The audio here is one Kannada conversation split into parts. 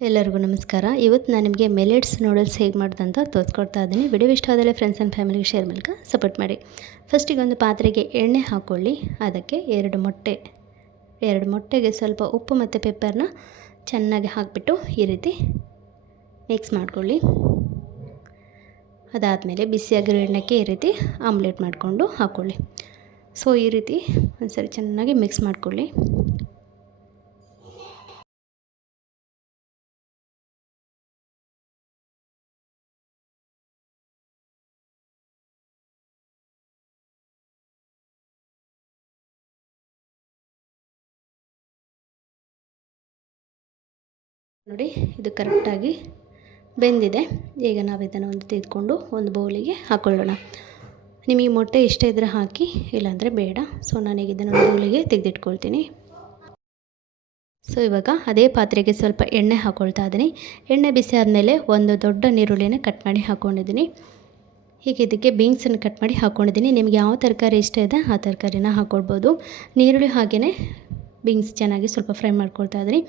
ಎಲ್ಲರಿಗೂ ನಮಸ್ಕಾರ. ಇವತ್ತು ನಾನು ನಿಮಗೆ ಮೆಲೆಟ್ಸ್ ನೂಡಲ್ಸ್ ಹೇಗೆ ಮಾಡೋದಂತ ತೋರಿಸ್ಕೊಡ್ತಾ ಇದ್ದೀನಿ. ವಿಡಿಯೋ ಇಷ್ಟ ಆದರೆ ಫ್ರೆಂಡ್ಸ್ ಆ್ಯಂಡ್ ಫ್ಯಾಮಿಲಿಗೆ ಶೇರ್ ಮೂಲಕ ಸಪೋರ್ಟ್ ಮಾಡಿ. ಫಸ್ಟಿಗೆ ಒಂದು ಪಾತ್ರೆಗೆ ಎಣ್ಣೆ ಹಾಕ್ಕೊಳ್ಳಿ ಅದಕ್ಕೆ ಎರಡು ಮೊಟ್ಟೆ, ಎರಡು ಮೊಟ್ಟೆಗೆ ಸ್ವಲ್ಪ ಉಪ್ಪು ಮತ್ತು ಪೆಪ್ಪರ್ನ ಚೆನ್ನಾಗಿ ಹಾಕಿಬಿಟ್ಟು ಈ ರೀತಿ ಮಿಕ್ಸ್ ಮಾಡ್ಕೊಳ್ಳಿ. ಅದಾದಮೇಲೆ ಬಿಸಿಯಾಗಿರೋ ಎಣ್ಣೆಗೆ ಈ ರೀತಿ ಆಮ್ಲೆಟ್ ಮಾಡಿಕೊಂಡು ಹಾಕ್ಕೊಳ್ಳಿ ಸೊ ಈ ರೀತಿ ಒಂದ್ಸರಿ ಚೆನ್ನಾಗಿ ಮಿಕ್ಸ್ ಮಾಡ್ಕೊಳ್ಳಿ. ನೋಡಿ, ಇದು ಕರೆಕ್ಟಾಗಿ ಬೆಂದಿದೆ. ಈಗ ನಾವು ಇದನ್ನು ಒಂದು ತೆಗೆದುಕೊಂಡು ಒಂದು ಬೌಲಿಗೆ ಹಾಕ್ಕೊಳ್ಳೋಣ ನಿಮಗೆ ಮೊಟ್ಟೆ ಇಷ್ಟ ಇದ್ದರೆ ಹಾಕಿ, ಇಲ್ಲಾಂದರೆ ಬೇಡ. ಸೊ ನಾನೀಗ ಇದನ್ನು ಬೌಲಿಗೆ ತೆಗೆದಿಟ್ಕೊಳ್ತೀನಿ. ಸೊ ಇವಾಗ ಅದೇ ಪಾತ್ರೆಗೆ ಸ್ವಲ್ಪ ಎಣ್ಣೆ ಹಾಕ್ಕೊಳ್ತಾ ಇದ್ದೀನಿ. ಎಣ್ಣೆ ಬಿಸಿ ಆದಮೇಲೆ ಒಂದು ದೊಡ್ಡ ನೀರುಳ್ಳಿನ ಕಟ್ ಮಾಡಿ ಹಾಕ್ಕೊಂಡಿದ್ದೀನಿ ಹೀಗೆ ಇದಕ್ಕೆ ಬೀನ್ಸನ್ನು ಕಟ್ ಮಾಡಿ ಹಾಕ್ಕೊಂಡಿದ್ದೀನಿ ನಿಮಗೆ ಯಾವ ತರಕಾರಿ ಇಷ್ಟ ಇದೆ, ಆ ತರಕಾರಿನ ಹಾಕ್ಕೊಳ್ಬೋದು ನೀರುಳ್ಳಿ ಹಾಗೆಯೇ ಬೀನ್ಸ್ ಚೆನ್ನಾಗಿ ಸ್ವಲ್ಪ ಫ್ರೈ ಮಾಡ್ಕೊಳ್ತಾ ಇದ್ದೀನಿ.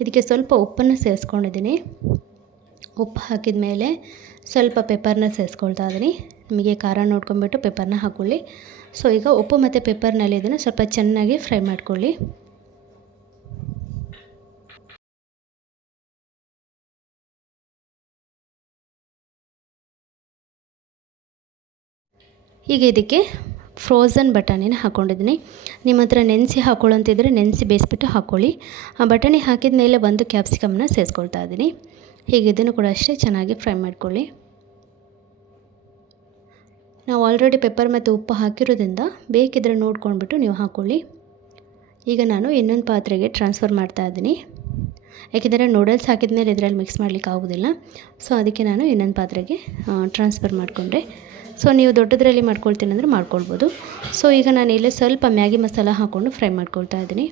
ಇದಕ್ಕೆ ಸ್ವಲ್ಪ ಉಪ್ಪನ್ನು ಸೇರಿಸ್ಕೊಂಡಿದ್ದೀನಿ. ಉಪ್ಪು ಹಾಕಿದ ಮೇಲೆ ಸ್ವಲ್ಪ ಪೆಪ್ಪರ್ನ ಸೇರಿಸ್ಕೊಳ್ತಾ ಇದ್ದೀನಿ. ನಿಮಗೆ ಖಾರ ನೋಡ್ಕೊಂಬಿಟ್ಟು ಪೆಪ್ಪರ್ನ ಹಾಕ್ಕೊಳ್ಳಿ. ಸೊ, ಈಗ ಉಪ್ಪು ಮತ್ತು ಪೆಪ್ಪರ್ನಲ್ಲಿ ಇದನ್ನು ಸ್ವಲ್ಪ ಚೆನ್ನಾಗಿ ಫ್ರೈ ಮಾಡ್ಕೊಳ್ಳಿ. ಈಗ ಇದಕ್ಕೆ ಫ್ರೋಝನ್ ಬಟಾಣಿನ ಹಾಕ್ಕೊಂಡಿದ್ದೀನಿ ನಿಮ್ಮ ಹತ್ರ ನೆನೆಸಿ ಹಾಕೊಳ್ಳೋಂತಿದ್ರೆ ನೆನೆಸಿ ಬೇಯಿಸ್ಬಿಟ್ಟು ಹಾಕ್ಕೊಳ್ಳಿ ಆ ಬಟಾಣಿ ಹಾಕಿದ ಮೇಲೆ ಒಂದು ಕ್ಯಾಪ್ಸಿಕಮ್ನ ಸೇರಿಸ್ಕೊಳ್ತಾ ಇದ್ದೀನಿ. ಹೀಗೆ ಇದನ್ನು ಕೂಡ ಅಷ್ಟೇ ಚೆನ್ನಾಗಿ ಫ್ರೈ ಮಾಡ್ಕೊಳ್ಳಿ. ನಾವು ಆಲ್ರೆಡಿ ಪೆಪ್ಪರ್ ಮತ್ತು ಉಪ್ಪು ಹಾಕಿರೋದ್ರಿಂದ ಬೇಕಿದ್ರೆ ನೋಡ್ಕೊಂಡ್ಬಿಟ್ಟು ನೀವು ಹಾಕ್ಕೊಳ್ಳಿ ಈಗ ನಾನು ಇನ್ನೊಂದು ಪಾತ್ರೆಗೆ ಟ್ರಾನ್ಸ್ಫರ್ ಮಾಡ್ತಾ ಇದ್ದೀನಿ. ಯಾಕೆಂದರೆ ನೂಡಲ್ಸ್ ಹಾಕಿದ ಮೇಲೆ ಇದರಲ್ಲಿ ಮಿಕ್ಸ್ ಮಾಡಲಿಕ್ಕೆ ಆಗೋದಿಲ್ಲ. ಸೊ ಅದಕ್ಕೆ ನಾನು ಇನ್ನೊಂದು ಪಾತ್ರೆಗೆ ಟ್ರಾನ್ಸ್ಫರ್ ಮಾಡಿಕೊಂಡೆ. ಸೊ ನೀವು ದೊಡ್ಡದರಲ್ಲಿ ಮಾಡ್ಕೊಳ್ತೀನಿ ಅಂದರೆ ಮಾಡ್ಕೊಳ್ಬೋದು. ಸೊ ಈಗ ನಾನು ಇಲ್ಲೇ ಸ್ವಲ್ಪ ಮ್ಯಾಗಿ ಮಸಾಲ ಹಾಕ್ಕೊಂಡು ಫ್ರೈ ಮಾಡ್ಕೊಳ್ತಾ ಇದ್ದೀನಿ.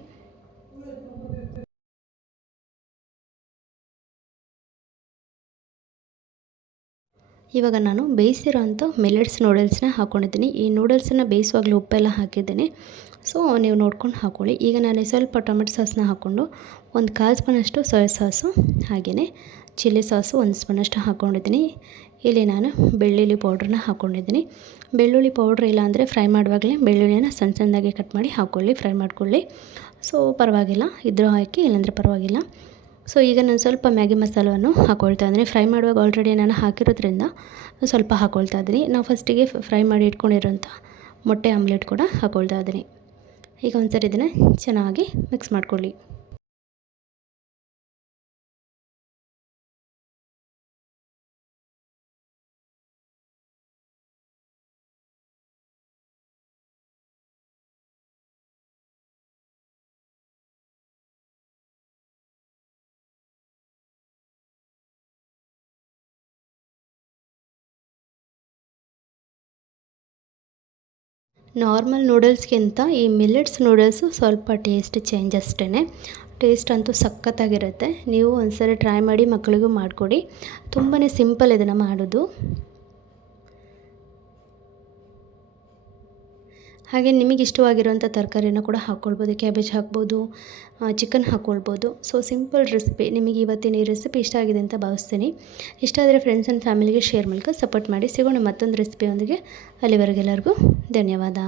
ಇವಾಗ ನಾನು ಬೇಯಿಸಿರೋ ಅಂಥ ಮಿಲೆಟ್ಸ್ ನೂಡಲ್ಸ್ನ ಹಾಕ್ಕೊಂಡಿದ್ದೀನಿ ಈ ನೂಡಲ್ಸನ್ನು ಬೇಯಿಸುವಾಗಲೂ ಉಪ್ಪೆಲ್ಲ ಹಾಕಿದ್ದೀನಿ. ಸೊ ನೀವು ನೋಡ್ಕೊಂಡು ಹಾಕ್ಕೊಳ್ಳಿ ಈಗ ನಾನು ಸ್ವಲ್ಪ ಟೊಮೆಟೊ ಸಾಸನ್ನ ಹಾಕ್ಕೊಂಡು ಒಂದು ಕಾಲು ಸ್ಪೂನಷ್ಟು ಸೋಯಾ ಸಾಸು, ಹಾಗೆಯೇ ಚಿಲ್ಲಿ ಸಾಸು ಒಂದು ಸ್ಪೂನಷ್ಟು ಹಾಕ್ಕೊಂಡಿದ್ದೀನಿ ಇಲ್ಲಿ ನಾನು ಬೆಳ್ಳುಳ್ಳಿ ಪೌಡ್ರನ್ನ ಹಾಕ್ಕೊಂಡಿದ್ದೀನಿ ಬೆಳ್ಳುಳ್ಳಿ ಪೌಡ್ರ್ ಇಲ್ಲ ಅಂದರೆ ಫ್ರೈ ಮಾಡುವಾಗಲೇ ಬೆಳ್ಳುಳ್ಳಿನ ಸಣ್ಣ ಸಣ್ಣದಾಗಿ ಕಟ್ ಮಾಡಿ ಹಾಕ್ಕೊಳ್ಳಿ ಫ್ರೈ ಮಾಡ್ಕೊಳ್ಳಿ. ಸೊ ಪರವಾಗಿಲ್ಲ. ಇದ್ರೂ ಹಾಕಿ, ಇಲ್ಲಾಂದರೆ ಪರವಾಗಿಲ್ಲ. ಸೊ ಈಗ ನಾನು ಸ್ವಲ್ಪ ಮ್ಯಾಗಿ ಮಸಾಲವನ್ನು ಹಾಕ್ಕೊಳ್ತಾ ಇದ್ದೀನಿ. ಫ್ರೈ ಮಾಡುವಾಗ ಆಲ್ರೆಡಿ ನಾನು ಹಾಕಿರೋದ್ರಿಂದ ಸ್ವಲ್ಪ ಹಾಕ್ಕೊಳ್ತಾ ಇದ್ದೀನಿ. ನಾವು ಫಸ್ಟಿಗೆ ಫ್ರೈ ಮಾಡಿ ಇಟ್ಕೊಂಡಿರೋಂಥ ಮೊಟ್ಟೆ ಆಮ್ಲೆಟ್ ಕೂಡ ಹಾಕ್ಕೊಳ್ತಾ ಇದ್ದೀನಿ. ಈಗ ಒಂದು ಸರಿ ಇದನ್ನು ಚೆನ್ನಾಗಿ ಮಿಕ್ಸ್ ಮಾಡ್ಕೊಳ್ಳಿ. ನಾರ್ಮಲ್ ನೂಡಲ್ಸ್ಗಿಂತ ಈ ಮಿಲೆಟ್ಸ್ ನೂಡಲ್ಸು ಸ್ವಲ್ಪ ಟೇಸ್ಟ್ ಚೇಂಜ್ ಅಷ್ಟೇ ಟೇಸ್ಟ್ ಅಂತೂ ಸಖತ್ತಾಗಿರುತ್ತೆ. ನೀವು ಒಂದ್ಸರಿ ಟ್ರೈ ಮಾಡಿ ಮಕ್ಕಳಿಗೂ ಮಾಡಿಕೊಡಿ. ತುಂಬಾ ಸಿಂಪಲ್ ಇದನ್ನು ಮಾಡೋದು. ಹಾಗೆ ನಿಮಗೆ ಇಷ್ಟವಾಗಿರುವಂಥ ತರಕಾರಿನ ಕೂಡ ಹಾಕ್ಕೊಳ್ಬೋದು ಕ್ಯಾಬೇಜ್ ಹಾಕ್ಬೋದು ಚಿಕನ್ ಹಾಕ್ಕೊಳ್ಬೋದು. ಸೊ ಸಿಂಪಲ್ ರೆಸಿಪಿ ನಿಮಗೆ ಇವತ್ತಿನ ಈ ರೆಸಿಪಿ ಇಷ್ಟ ಆಗಿದೆ ಅಂತ ಭಾವಿಸ್ತೀನಿ. ಇಷ್ಟ ಆದರೆ ಫ್ರೆಂಡ್ಸ್ ಆ್ಯಂಡ್ ಫ್ಯಾಮಿಲಿಗೆ ಶೇರ್ ಮೂಲಕ ಸಪೋರ್ಟ್ ಮಾಡಿ. ಸಿಗೋಣ ಮತ್ತೊಂದು ರೆಸಿಪಿಯೊಂದಿಗೆ ಅಲ್ಲಿವರೆಗೆಲ್ಲರಿಗೂ ಧನ್ಯವಾದ.